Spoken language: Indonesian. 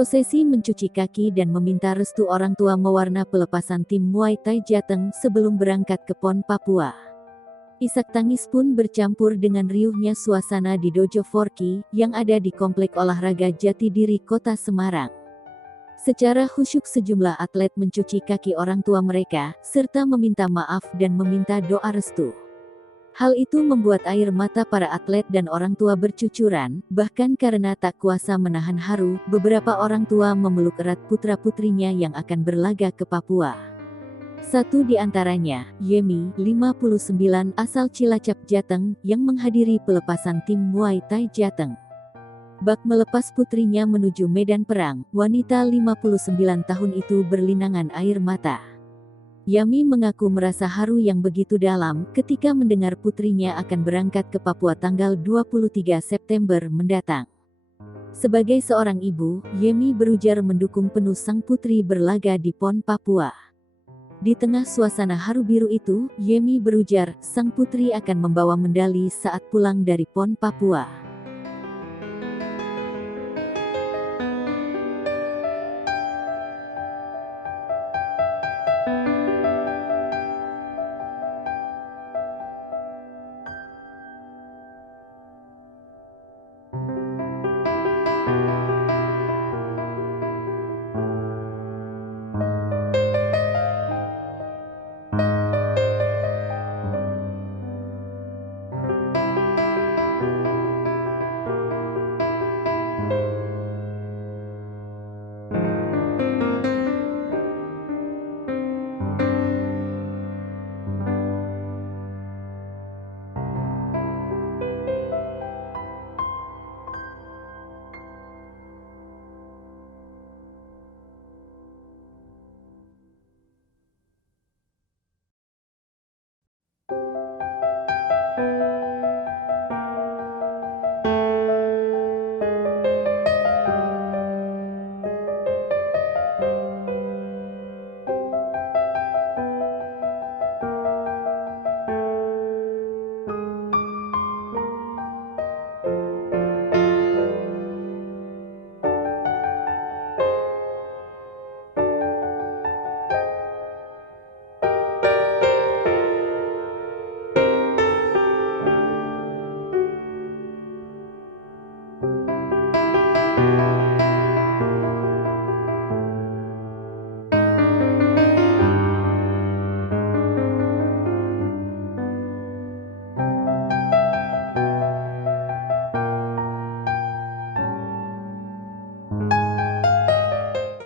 Prosesi mencuci kaki dan meminta restu orang tua mewarna pelepasan tim Muay Thai Jateng sebelum berangkat ke PON Papua. Isak tangis pun bercampur dengan riuhnya suasana di Dojo Forky yang ada di Komplek Olahraga Jatidiri, Kota Semarang. Secara khusyuk sejumlah atlet mencuci kaki orang tua mereka, serta meminta maaf dan meminta doa restu. Hal itu membuat air mata para atlet dan orang tua bercucuran, bahkan karena tak kuasa menahan haru, beberapa orang tua memeluk erat putra-putrinya yang akan berlaga ke Papua. Satu di antaranya, Yemi, 59, asal Cilacap, Jateng, yang menghadiri pelepasan tim Muay Thai Jateng. Bak melepas putrinya menuju medan perang, wanita 59 tahun itu berlinangan air mata. Yami mengaku merasa haru yang begitu dalam ketika mendengar putrinya akan berangkat ke Papua tanggal 23 September mendatang. Sebagai seorang ibu, Yemi berujar mendukung penuh sang putri berlaga di PON Papua. Di tengah suasana haru biru itu, Yemi berujar sang putri akan membawa medali saat pulang dari PON Papua.